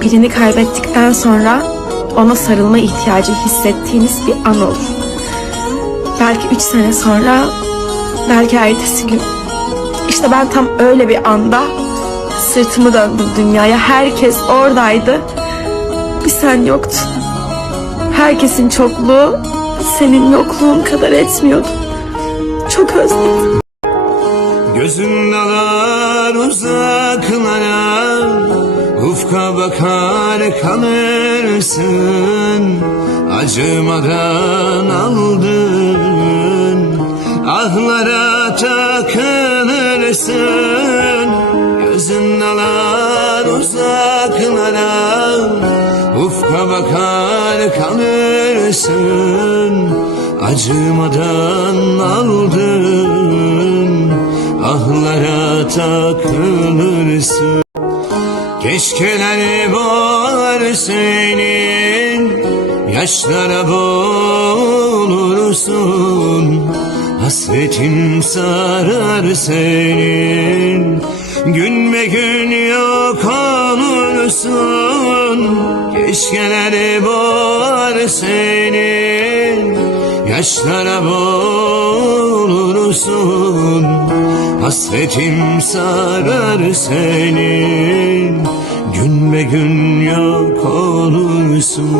Birini kaybettikten sonra ona sarılma ihtiyacı hissettiğiniz bir an olur. Belki üç sene sonra, belki ertesi gün. İşte ben tam öyle bir anda sırtımı döndüm dünyaya. Herkes oradaydı. Bir sen yoktun. Herkesin çokluğu senin yokluğun kadar etmiyordu. Çok özledim. Gözün dalar uzaklara Ufka bakar kalırsın Acımadan aldın. Ahlara takılırsın Gözün dalar uzaklara. Ufka bakar kalırsın Acımadan aldın. Ahlara takılırsın Keşkeler var senin Yaşlara boğulursun. Hasretim sarar senin Gün be gün yok olursun. Keşkeler var senin Yaşlara boğulursun Hasretim sarar senin. Gün be gün yok olursun